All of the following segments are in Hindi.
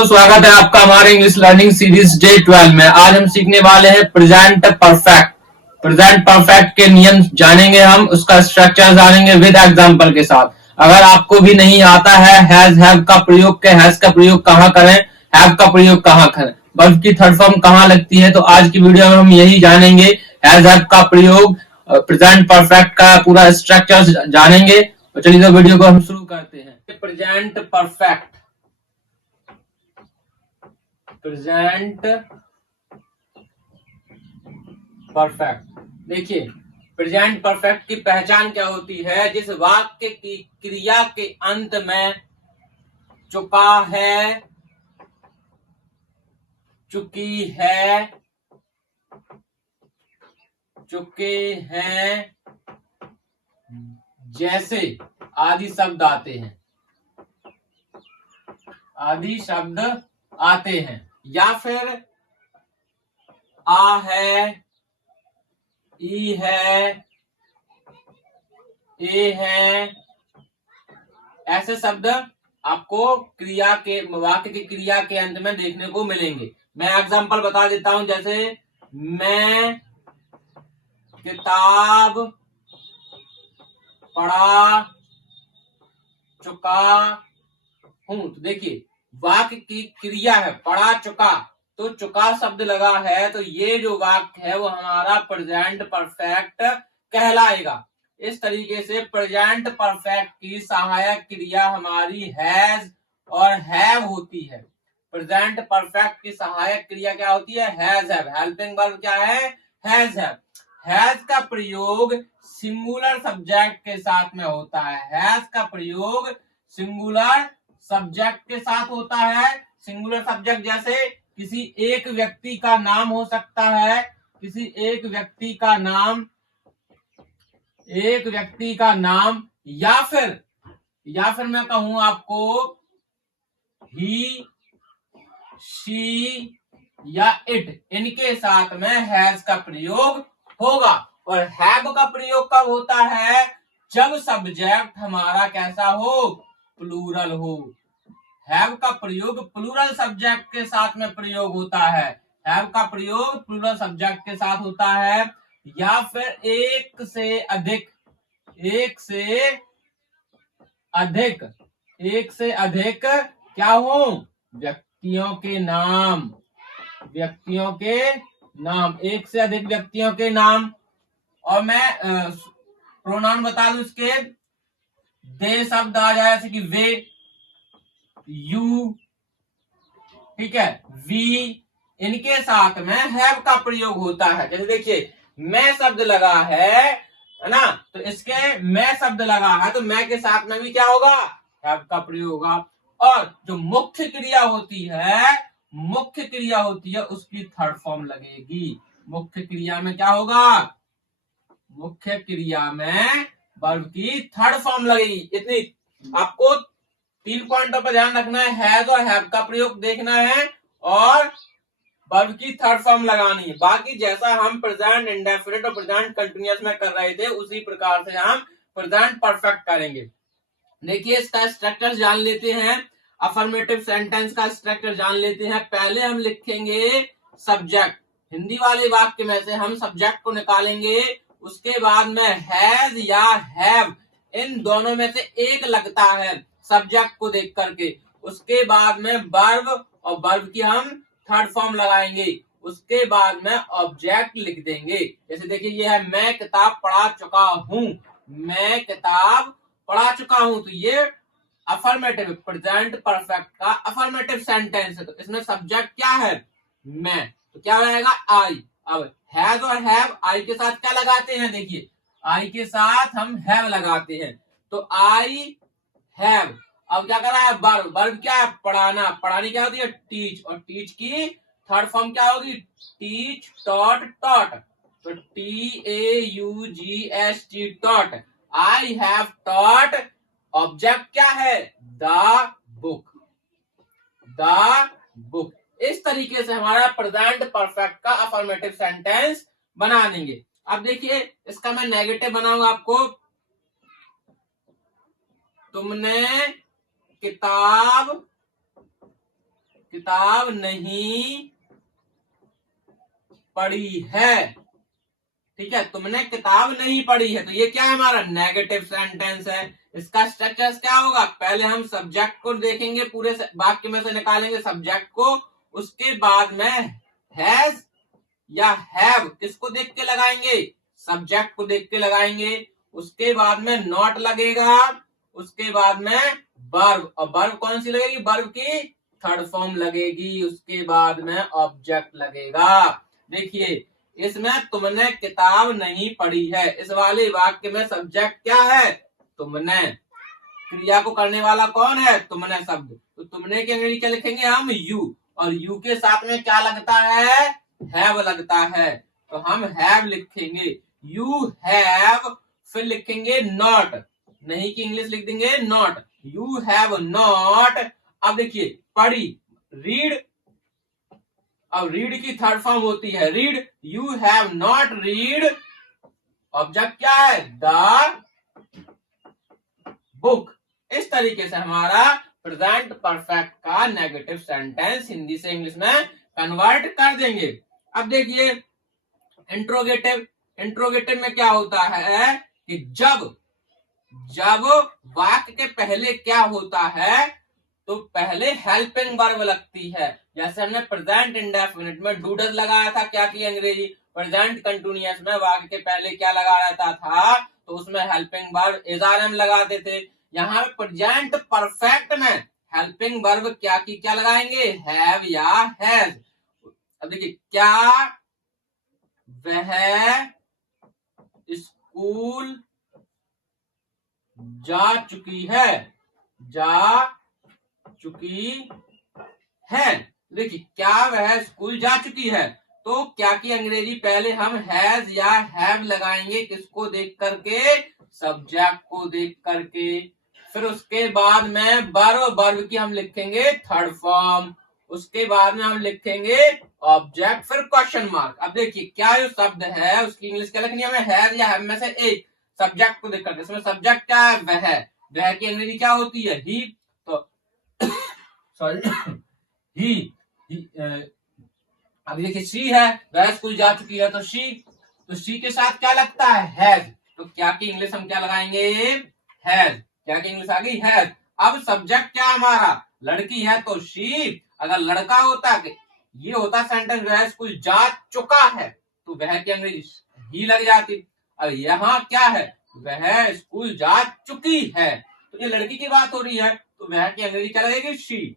दोस्तों, स्वागत है आपका हमारे इंग्लिश लर्निंग सीरीज डे 12 में। आज हम सीखने वाले हैं प्रेजेंट परफेक्ट। प्रेजेंट परफेक्ट के नियम जानेंगे, हम उसका स्ट्रक्चर जानेंगे विद एग्जांपल के साथ। अगर आपको भी नहीं आता है हैज हैव का प्रयोग, हैज का प्रयोग कहाँ करें, हैव का प्रयोग कहाँ करें, वर्ब की थर्ड फॉर्म कहाँ लगती है, तो आज की वीडियो में हम यही जानेंगे। हैज हैव का प्रयोग, प्रेजेंट परफेक्ट का पूरा स्ट्रक्चर जानेंगे। तो चलिए तो वीडियो को हम शुरू करते हैं। Present perfect, present perfect. देखिए, प्रेजेंट परफेक्ट की पहचान क्या होती है? जिस वाक्य की क्रिया के अंत में चुका है, चुकी है, चुके हैं जैसे आदि शब्द आते हैं, आदि शब्द आते हैं, या फिर आ है, ई है, ए है, ऐसे शब्द आपको क्रिया के वाक्य की क्रिया के अंत में देखने को मिलेंगे। मैं एग्जांपल बता देता हूं, जैसे मैं किताब पढ़ा चुका हूं। तो देखिए, वाक्य की क्रिया है पढ़ा चुका, तो चुका शब्द लगा है, तो ये जो वाक्य है वो हमारा प्रेजेंट परफेक्ट कहलाएगा। इस तरीके से प्रेजेंट परफेक्ट की सहायक क्रिया हमारी हैज और हैव होती है। प्रेजेंट परफेक्ट की सहायक क्रिया क्या होती है? Has have. हेल्पिंग वर्ब क्या है? Has have. हैज का प्रयोग सिंगुलर सब्जेक्ट के साथ में होता है। हैज का प्रयोग सिंगुलर सब्जेक्ट के साथ होता है। सिंगुलर सब्जेक्ट जैसे किसी एक व्यक्ति का नाम हो सकता है, किसी एक व्यक्ति का नाम, एक व्यक्ति का नाम, या फिर मैं कहूं आपको ही, शी या इट, इनके साथ में हैज का प्रयोग होगा। और हैव का प्रयोग कब होता है? जब सब्जेक्ट हमारा कैसा हो? प्लूरल हो। हैव का प्रयोग प्लूरल सब्जेक्ट के साथ में प्रयोग होता है। हैव का प्रयोग प्लूरल सब्जेक्ट के साथ होता है, या फिर एक से अधिक, एक से अधिक क्या हो? व्यक्तियों के नाम, व्यक्तियों के नाम, एक से अधिक व्यक्तियों के नाम। और मैं प्रोनाउन बता दूं इसके, दे शब्द आ जाए, जैसे कि वे, यू, ठीक है, वी, इनके साथ में हैव का प्रयोग होता है। जैसे देखिए, मैं शब्द लगा है ना, तो इसके मैं शब्द लगा है, तो मैं के साथ में भी क्या होगा? हैव का प्रयोग होगा। और जो मुख्य क्रिया होती है उसकी थर्ड फॉर्म लगेगी। मुख्य क्रिया में क्या होगा? मुख्य क्रिया में वर्ब की थर्ड फॉर्म लगेगी। इतनी आपको 3 पॉइंटों पर ध्यान रखना है। हैज और हैव का प्रयोग देखना है और वर्ब की थर्ड फॉर्म लगानी है। बाकी जैसा हम प्रेजेंट इंडेफिनिट और प्रेजेंट कंटिन्यूअस में कर रहे थे, उसी प्रकार से हम प्रेजेंट परफेक्ट करेंगे। देखिए, इसका स्ट्रक्चर जान लेते हैं। अफर्मेटिव सेंटेंस का स्ट्रक्चर जान लेते हैं। पहले हम लिखेंगे सब्जेक्ट। हिंदी वाले वाक्य में से हम सब्जेक्ट को निकालेंगे, उसके बाद में हैज या हैव, इन दोनों में से एक लगता है सब्जेक्ट को देख करके। उसके बाद में वर्ब, और वर्ब की हम थर्ड फॉर्म लगाएंगे। उसके बाद में ऑब्जेक्ट लिख देंगे। जैसे देखिए, ये है मैं किताब पढ़ा चुका हूं। मैं किताब पढ़ा चुका हूं, तो ये अफर्मेटिव प्रेजेंट परफेक्ट का अफर्मेटिव सेंटेंस है। तो इसमें सब्जेक्ट क्या है? मैं, तो क्या रहेगा? आई। अब हैज और हैव, आई के साथ क्या लगाते हैं? देखिए, आई के साथ हम हैव लगाते हैं, तो आई हैव। अब क्या कर रहा है? वर्ब। वर्ब क्या है? पढ़ाना। पढ़ानी क्या होती है? टीच। और टीच की थर्ड फॉर्म क्या होगी? Teach, taught, taught. तो TAUGHT, taught. I have taught. Object क्या है? The book, the book. इस तरीके से हमारा प्रेजेंट परफेक्ट का अफर्मेटिव सेंटेंस बना देंगे। अब देखिए, इसका मैं नेगेटिव बनाऊंगा आपको। तुमने किताब किताब नहीं पढ़ी है। ठीक है, तुमने किताब नहीं पढ़ी है, तो ये क्या है हमारा नेगेटिव सेंटेंस है। इसका स्ट्रक्चर क्या होगा, पहले हम सब्जेक्ट को देखेंगे, पूरे वाक्य में से निकालेंगे सब्जेक्ट को, उसके बाद में हैज या हैव किसको देख के लगाएंगे, सब्जेक्ट को देख के लगाएंगे, उसके बाद में नॉट लगेगा, उसके बाद में वर्ब, और वर्ब कौन सी लगेगी, वर्ब की थर्ड फॉर्म लगेगी, उसके बाद में ऑब्जेक्ट लगेगा। देखिए इसमें तुमने किताब नहीं पढ़ी है, इस वाले वाक्य में सब्जेक्ट क्या है, तुमने, क्रिया को करने वाला कौन है, तुमने शब्द, तो तुमने के अंग्रेजी क्या लिखेंगे हम, यू, और यू के साथ में क्या लगता है, हैव लगता है, तो हम हैव लिखेंगे, यू हैव, फिर लिखेंगे नॉट, नहीं की इंग्लिश लिख देंगे नॉट, यू हैव नॉट। अब देखिए पढ़ी, रीड, अब रीड की थर्ड फॉर्म होती है read, you have not read, object क्या है, द बुक। इस तरीके से हमारा प्रेजेंट परफेक्ट का नेगेटिव सेंटेंस हिंदी से इंग्लिश में कन्वर्ट कर देंगे। अब देखिए इंट्रोगेटिव, इंट्रोगेटिव में क्या होता है कि जब वाक्य के पहले क्या होता है, तो पहले हेल्पिंग वर्ब लगती है, जैसे हमने प्रेजेंट इंडेफिनिट में डूडल लगाया था, क्या की अंग्रेजी, प्रेजेंट कंटिन्यूअस में वाक्य के पहले क्या लगा रहता था, तो उसमें हेल्पिंग वर्ब एसआरएम लगाते थे। यहाँ पे प्रेजेंट परफेक्ट में हेल्पिंग वर्ब क्या की क्या लगाएंगे, हैव या हैज। अब देखिए क्या वह स्कूल जा चुकी है, जा चुकी है, देखिए क्या वह स्कूल जा चुकी है, तो क्या की अंग्रेजी पहले हम हैज या हैव लगाएंगे, किसको देख करके, सब्जेक्ट को देख करके, फिर उसके बाद में वर्ब की हम लिखेंगे थर्ड फॉर्म, उसके बाद में हम लिखेंगे ऑब्जेक्ट, फिर क्वेश्चन मार्क। अब देखिए क्या जो शब्द है उसकी इंग्लिश क्या लिखनी है हमें, हैज या हैव में से एक, सब्जेक्ट को देख करके, इसमें सब्जेक्ट क्या है, वह की अंग्रेजी क्या होती है, ही, तो सॉरी ही, अब देखिए शी है, वह स्कूल जा चुकी है, तो शी के साथ क्या लगता है, हैज, तो क्या की इंग्लिश हम क्या लगाएंगे, हैज, क्या की इंग्लिश आ गई, हैज। अब सब्जेक्ट क्या हमारा, लड़की है तो शी, अगर लड़का होता कि ये होता सेंटेंस वह स्कूल जा चुका है, तो वह की अंग्रेजी ही लग जाती। अब यहाँ क्या है, वह स्कूल जा चुकी है, तो ये लड़की की बात हो रही है, तो वह की अंग्रेजी क्या लगेगी, शी,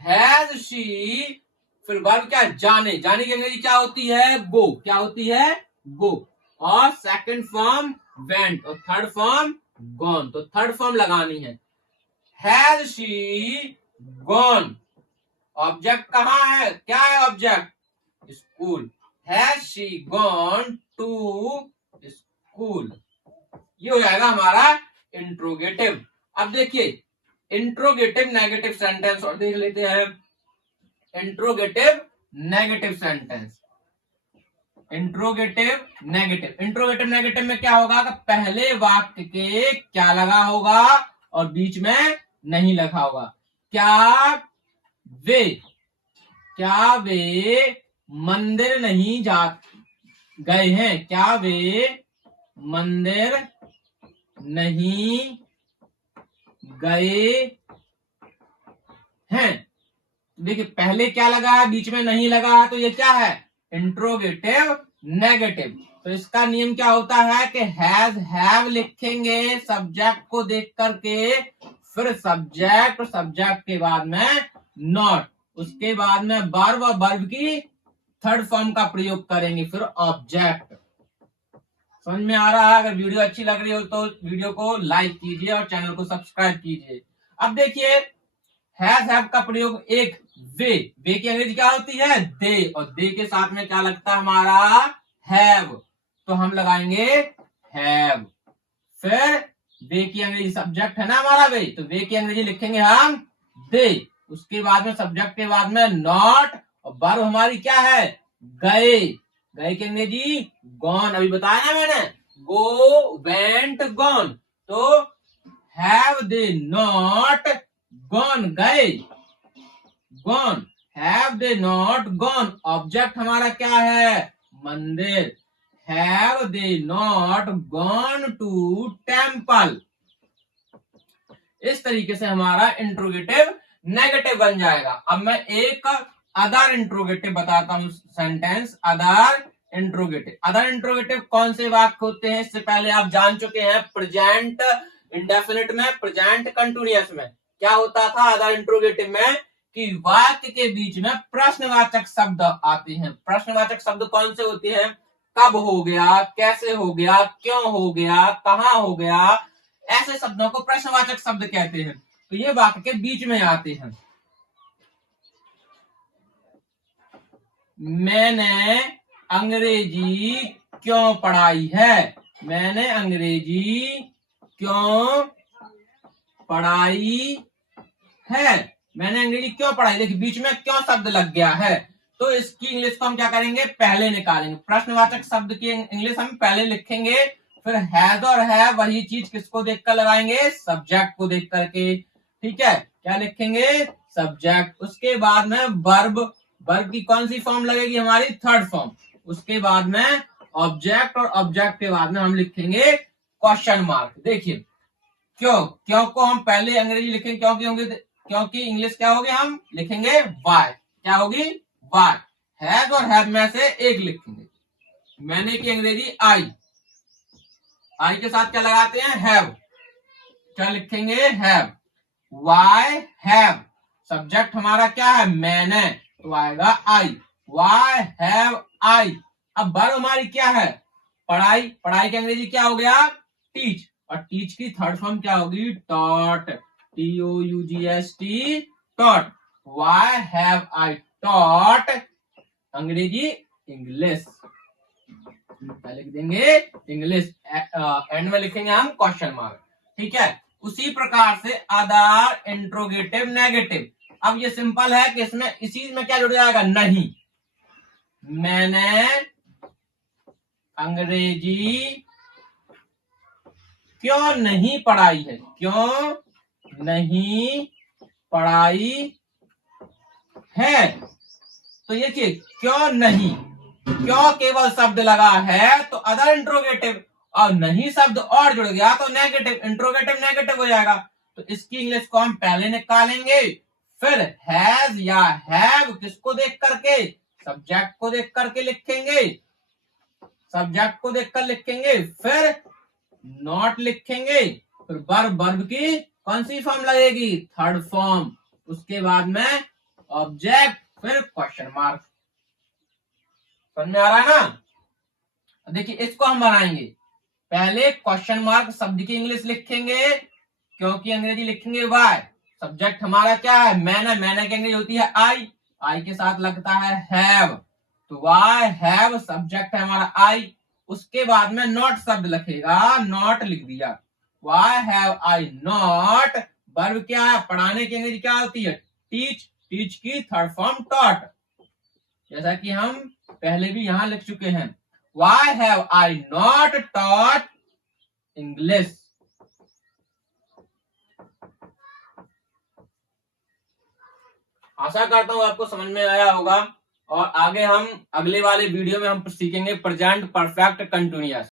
हैज शी, फिर वर्ब क्या, जाने, जाने की अंग्रेजी क्या होती है, गो, क्या होती है, गो, और सेकंड फॉर्म वेंट, और थर्ड फॉर्म गॉन, तो थर्ड फॉर्म लगानी है, हैज शी गॉन, ऑब्जेक्ट कहाँ है, क्या है object, school, has she gone to school, ये हो जाएगा हमारा इंट्रोगेटिव। अब देखिए इंट्रोगेटिव नेगेटिव सेंटेंस और देख लेते हैं, interrogative negative sentence, interrogative negative में क्या होगा कि पहले वाक्य के क्या लगा होगा और बीच में नहीं लगा होगा, क्या वे मंदिर नहीं जा गए हैं, क्या वे मंदिर नहीं गए हैं, देखिए पहले क्या लगा है, बीच में नहीं लगा है, तो ये क्या है, इंट्रोगेटिव नेगेटिव। तो इसका नियम क्या होता है कि हैज हैव लिखेंगे सब्जेक्ट को देख करके, फिर सब्जेक्ट के बाद में नॉट, उसके बाद में वर्ब और वर्ब की थर्ड फॉर्म का प्रयोग करेंगे, फिर ऑब्जेक्ट। समझ में आ रहा है? अगर वीडियो अच्छी लग रही हो तो वीडियो को लाइक कीजिए और चैनल को सब्सक्राइब कीजिए। अब देखिए हैज हैव का प्रयोग एक वे की अंग्रेजी क्या होती है, दे, और दे के साथ में क्या लगता है हमारा, हैव, तो हम लगाएंगे हैव। फिर वे की अंग्रेजी सब्जेक्ट है ना हमारा वे, तो वे की अंग्रेजी लिखेंगे हम दे, उसके बाद में सब्जेक्ट के बाद में नॉट, और वर्ब हमारी क्या है, गए, गए की अंग्रेजी गॉन, अभी बताया ना मैंने, गो वेंट गॉन, तो हैव दे नॉट गॉन, गए gone, have they not gone, object हमारा क्या है, मंदिर, have they not gone to temple. इस तरीके से हमारा इंट्रोगेटिव नेगेटिव बन जाएगा। अब मैं एक अदर इंट्रोगेटिव बताता हूं sentence, other interrogative. Other interrogative कौन से वाक्य होते हैं, इससे पहले आप जान चुके हैं। प्रेजेंट इंडेफिनिट में, प्रेजेंट कंटिन्यूअस में क्या होता था अदर इंट्रोगेटिव में, कि वाक्य के बीच में प्रश्नवाचक शब्द आते हैं। प्रश्नवाचक शब्द कौन से होते हैं, कब हो गया, कैसे हो गया, क्यों हो गया, कहां हो गया, ऐसे शब्दों को प्रश्नवाचक शब्द कहते हैं। तो ये वाक्य के बीच में आते हैं। मैंने अंग्रेजी क्यों पढ़ाई है, मैंने अंग्रेजी क्यों पढ़ाई है, मैंने अंग्रेजी क्यों पढ़ाई। देखिए बीच में क्यों शब्द लग गया है, तो इसकी इंग्लिश को हम क्या करेंगे, पहले निकालेंगे। प्रश्नवाचक शब्द की इंग्लिश हम पहले लिखेंगे, फिर हैज और है वही चीज किसको देखकर लगाएंगे, सब्जेक्ट को देख करके। ठीक है, क्या लिखेंगे, सब्जेक्ट। उसके बाद में वर्ब, वर्ब की कौन सी फॉर्म लगेगी हमारी, थर्ड फॉर्म। उसके बाद में ऑब्जेक्ट, और ऑब्जेक्ट के बाद में हम लिखेंगे क्वेश्चन मार्क। देखिए क्यों, क्यों को हम पहले अंग्रेजी लिखेंगे, क्योंकि होंगे, क्योंकि इंग्लिश क्या होगी, हम लिखेंगे वाई, क्या होगी, वाई। हैज और हैव में से एक लिखेंगे। मैंने की अंग्रेजी आई, आई के साथ क्या लगाते हैं, हैव, क्या लिखेंगे, हैव। वाई हैव, सब्जेक्ट हमारा क्या है, मैंने, तो आएगा आई, वाई हैव आई। अब वर्ब हमारी क्या है, पढ़ाई, पढ़ाई की अंग्रेजी क्या हो गया, टीच, और टीच की थर्ड फॉर्म क्या होगी, taught, TOUGST, taught. Y have I taught अंग्रेजी, इंग्लिश, लिख देंगे इंग्लिश, एंड में लिखेंगे हम क्वेश्चन मार्क। ठीक है, उसी प्रकार से अदर इंट्रोगेटिव नेगेटिव। अब ये सिंपल है कि इसमें इसी में क्या जुड़ जाएगा, नहीं। मैंने अंग्रेजी क्यों नहीं पढ़ाई है, क्यों नहीं पढ़ाई है। तो ये चीज क्यों नहीं, क्यों केवल शब्द लगा है तो अदर इंट्रोगेटिव, और नहीं शब्द और जुड़ गया तो नेगेटिव, इंट्रोगेटिव नेगेटिव हो जाएगा। तो इसकी इंग्लिश को हम पहले निकालेंगे, फिर हैज या हैव किसको देख करके, सब्जेक्ट को देख करके लिखेंगे, सब्जेक्ट को देखकर लिखेंगे, फिर नॉट लिखेंगे, फिर वर्ब, वर्ब की कौन सी फॉर्म लगेगी, थर्ड फॉर्म। उसके बाद में ऑब्जेक्ट, फिर क्वेश्चन मार्क। समझ में आ रहा है ना। देखिए इसको हम बनाएंगे, पहले क्वेश्चन मार्क शब्द की इंग्लिश लिखेंगे, क्योंकि अंग्रेजी लिखेंगे वाई। सब्जेक्ट हमारा क्या है, मैंने, मैंने की अंग्रेजी होती है आई, आई के साथ लगता है हैव, तो वाई हैव सब्जेक्ट है हमारा आई। उसके बाद में नॉट शब्द लिखेगा, नॉट लिख दिया, why have I not. Verb क्या है, पढ़ाने की अंग्रेजी क्या होती है, टीच, टीच की थर्ड फॉर्म टॉट, जैसा कि हम पहले भी यहां लिख चुके हैं। Why have I not taught English. आशा करता हूं आपको समझ में आया होगा, और आगे हम अगले वाले वीडियो में हम सीखेंगे प्रेजेंट परफेक्ट कंटिन्यूअस।